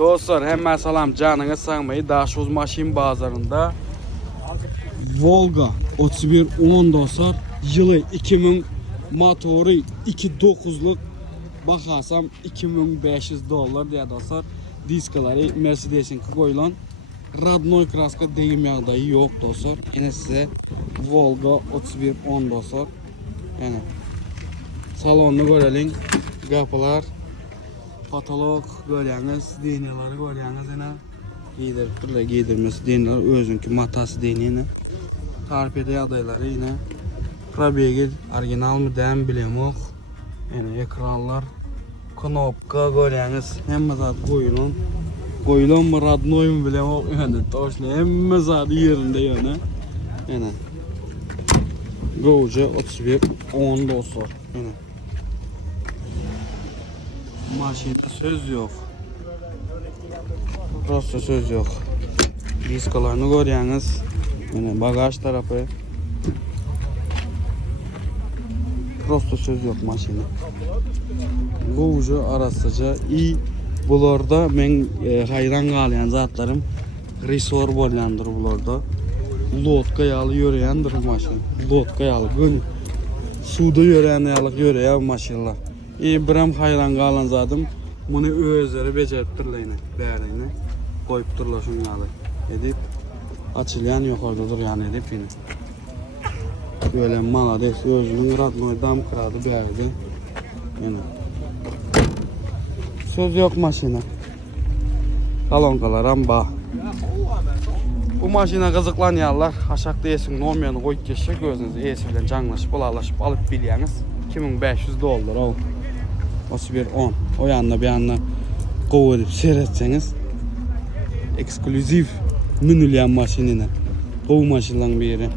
Dostlar hemen salam canınız sağmayı Daşoz Maşin bazarında Volga 3110 dostlar yılı 2000 motoru 2.9'luk bakasam $2500 diye dostlar diskaları Mercedes'in koyulan Radnoy kraska deyim yağdayı yok dostlar. Yine size Volga 3110 dostlar. Yani salonunu görelim. Kapılar, patolog görüyorsunuz, değneleri görüyorsunuz yine giydirmesi değneler özünkü matası değneğini. Tarpede adayları yine. Probegil orijinal mı dem bilem yok. Yani ekranlar, knopka görüyorsunuz. Hem zat koyulun mu Radnoy mu bilem yok. Yani toşlu hem zat yerinde yani. Yani Gouge 3110 dostlar. Yani maşinde söz yok. Prosto söz yok. Diskalarını görüyorsunuz. Yani bagaj tarafı. Prosto söz yok maşinde. Gouge arasıca iyi. Bularda men hayran qalayan zatlarım resor bolyandır bularda. Lotka yalı yöreyendir maşin. Lotka yalı gön. Suda yöreyen yalı yöreyen maşinlar. Biram hayran qalan zadım. Bunu özleri beceriptirleyini, bärini koyupturlar şunu yalı. Edip açılayan yukarıdadır yani edip yine. Böyle malades özünün Radnoy dam kıradı bärdi. Yani söz yok maşina. Kalonkalar amba. Bu maşina kızıklanyanlar aşağıda esinin olmayanı koyup geçecek gözünüzü esi bilen canlaşıp alaşıp alıp bilyeniz $2500 o. Osu bir 10. O yanına bir yanına kovu edip seyretseniz ekskluzif minülyen maşinine. Bu maşinlerin bir yeri.